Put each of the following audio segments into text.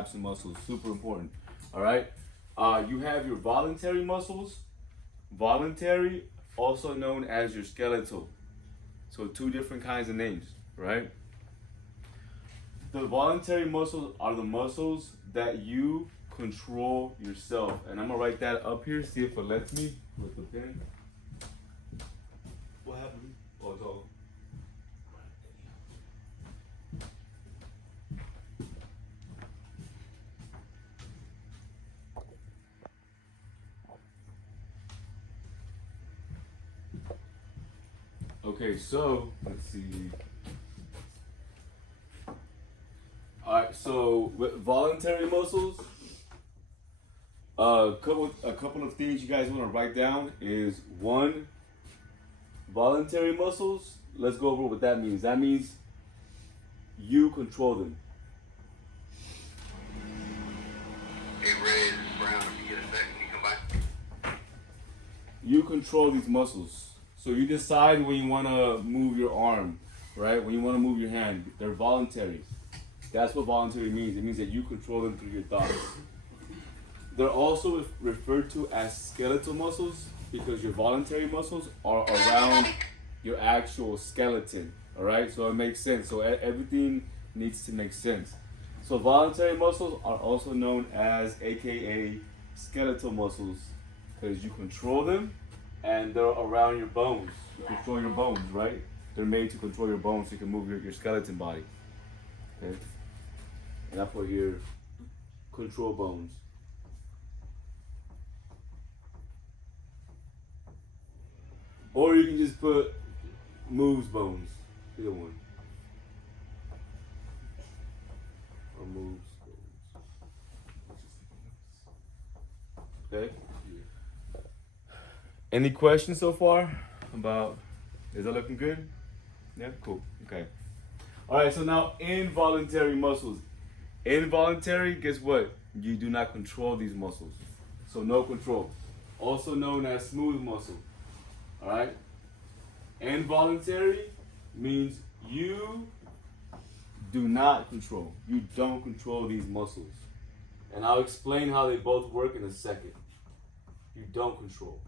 types of muscles, super important. All right. You have your voluntary muscles. Voluntary, also known as your skeletal. So two different kinds of names, right? The voluntary muscles are the muscles that you control yourself. And I'm gonna write that up here, see if it lets me with the pen. What happened? Oh, it's all. Okay, so let's see. All right, so with voluntary muscles, a couple of things you guys want to write down is one, voluntary muscles. Let's go over what that means. That means you control them. Hey Ray, this is Brown. If you get a second, can you come back? You control these muscles. So you decide when you want to move your arm, right? When you want to move your hand. They're voluntary. That's what voluntary means. It means that you control them through your thoughts. They're also referred to as skeletal muscles because your voluntary muscles are around your actual skeleton, all right? So it makes sense. So everything needs to make sense. So voluntary muscles are also known as AKA skeletal muscles because you control them and they're around your bones. You control your bones, right? They're made to control your bones so you can move your skeleton body. Okay? And I put here control bones. Or you can just put moves bones. Either one. Or moves bones. Okay? Any questions so far about, is that looking good? Yeah, cool, okay. All right, so now involuntary muscles. Involuntary, guess what? You do not control these muscles. So no control. Also known as smooth muscle, all right? Involuntary means you do not control. You don't control these muscles. And I'll explain how they both work in a second. You don't control.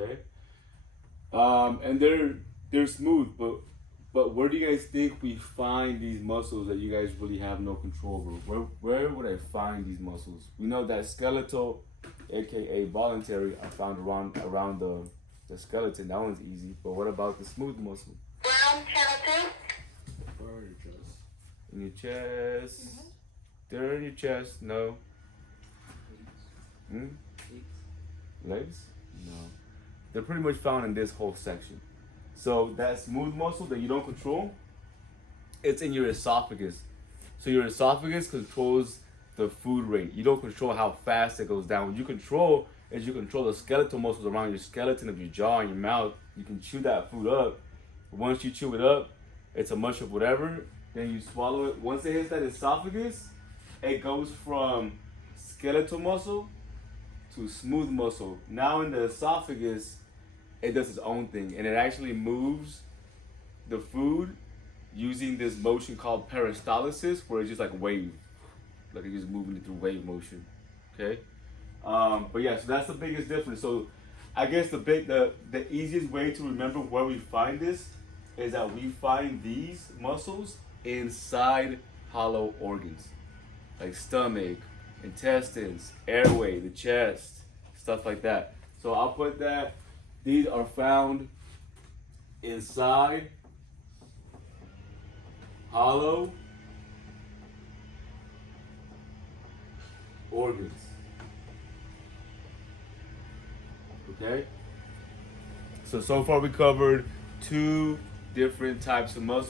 Okay, and they're smooth, but where do you guys think we find these muscles that you guys really have no control over? Where would I find these muscles? We know that skeletal, aka voluntary, are found around the skeleton. That one's easy. But what about the smooth muscle? Brown, channel 2. Where are your chest? In your chest. They're in your chest. No. Legs? No. They're pretty much found in this whole section. So that smooth muscle that you don't control, it's in your esophagus. So your esophagus controls the food rate. You don't control how fast it goes down. What you control is you control the skeletal muscles around your skeleton of your jaw and your mouth. You can chew that food up. Once you chew it up, it's a mush of whatever. Then you swallow it. Once it hits that esophagus, it goes from skeletal muscle to smooth muscle. Now in the esophagus, it does its own thing, and it actually moves the food using this motion called peristalsis, where it's just like wave, like it's just moving it through wave motion. Okay, but yeah, so that's the biggest difference. So I guess the easiest way to remember where we find this is that we find these muscles inside hollow organs, like stomach, intestines, airway, the chest, stuff like that. So I'll put that these are found inside hollow organs. Okay? So far we covered two different types of muscles.